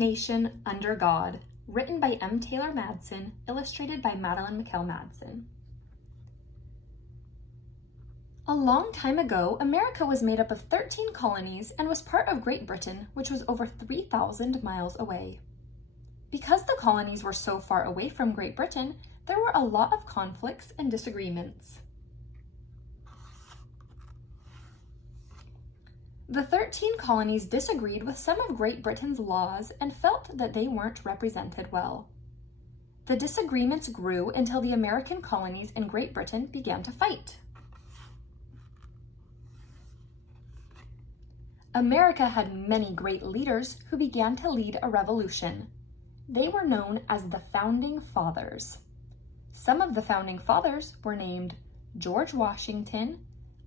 Nation Under God, written by M. Taylor Madsen, illustrated by Madeline McKell Madsen. A long time ago, America was made up of 13 colonies and was part of Great Britain, which was over 3,000 miles away. Because the colonies were so far away from Great Britain, there were a lot of conflicts and disagreements. The 13 colonies disagreed with some of Great Britain's laws and felt that they weren't represented well. The disagreements grew until the American colonies in Great Britain began to fight. America had many great leaders who began to lead a revolution. They were known as the Founding Fathers. Some of the Founding Fathers were named George Washington,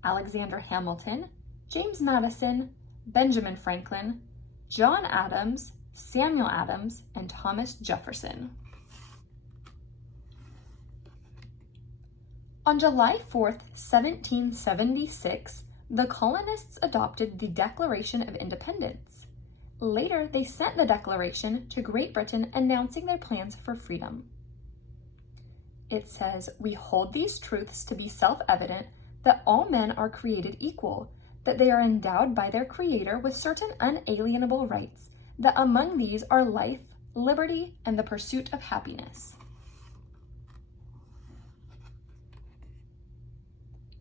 Alexander Hamilton, James Madison, Benjamin Franklin, John Adams, Samuel Adams, and Thomas Jefferson. On July 4th, 1776, the colonists adopted the Declaration of Independence. Later, they sent the Declaration to Great Britain announcing their plans for freedom. It says, "We hold these truths to be self-evident that all men are created equal, that they are endowed by their Creator with certain unalienable rights, that among these are life, liberty, and the pursuit of happiness."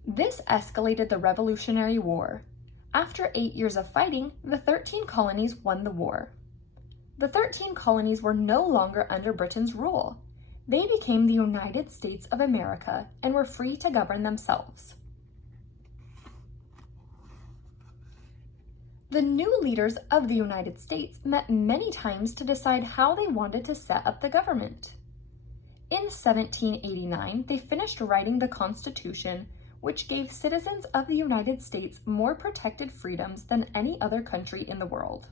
This escalated the Revolutionary War. After 8 years of fighting, the 13 colonies won the war. The 13 colonies were no longer under Britain's rule. They became the United States of America and were free to govern themselves. The new leaders of the United States met many times to decide how they wanted to set up the government. In 1789, they finished writing the Constitution, which gave citizens of the United States more protected freedoms than any other country in the world.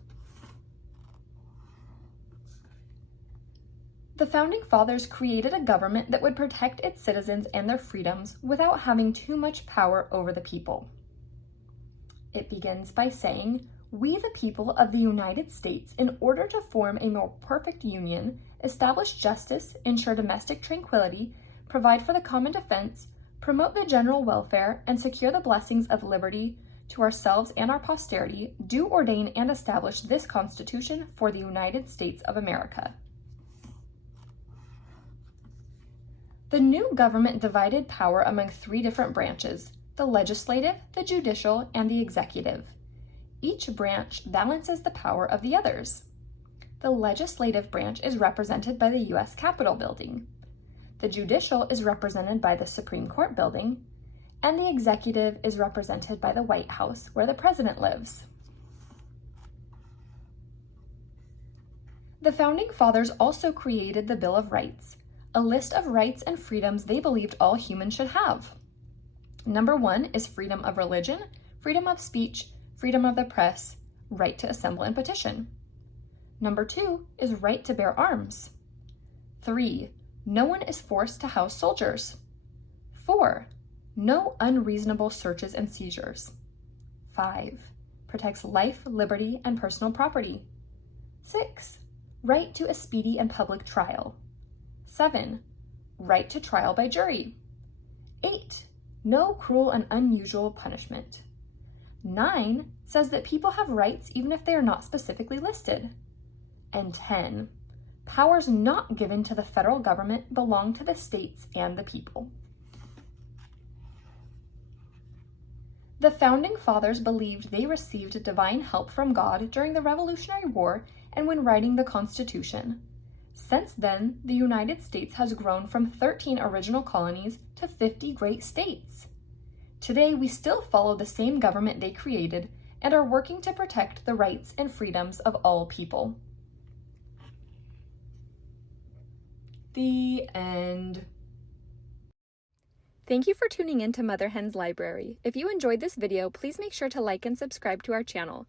The Founding Fathers created a government that would protect its citizens and their freedoms without having too much power over the people. It begins by saying, "We, the people of the United States, in order to form a more perfect union, establish justice, ensure domestic tranquility, provide for the common defense, promote the general welfare, and secure the blessings of liberty to ourselves and our posterity, do ordain and establish this Constitution for the United States of America." The new government divided power among 3 different branches: the legislative, the judicial, and the executive. Each branch balances the power of the others. The legislative branch is represented by the U.S. Capitol building. The judicial is represented by the Supreme Court building, and the executive is represented by the White House, where the president lives. The Founding Fathers also created the Bill of Rights, a list of rights and freedoms they believed all humans should have. Number 1 is freedom of religion, freedom of speech, freedom of the press, right to assemble and petition. Number 2 is right to bear arms. 3, no one is forced to house soldiers. 4, no unreasonable searches and seizures. 5, protects life, liberty, and personal property. 6, right to a speedy and public trial. 7, right to trial by jury. 8, no cruel and unusual punishment. 9 says that people have rights even if they are not specifically listed. And 10, powers not given to the federal government belong to the states and the people. The Founding Fathers believed they received divine help from God during the Revolutionary War and when writing the Constitution. Since then, the United States has grown from 13 original colonies to 50 great states. Today, we still follow the same government they created and are working to protect the rights and freedoms of all people. The end. Thank you for tuning in to Mother Hen's Library. If you enjoyed this video, please make sure to like and subscribe to our channel.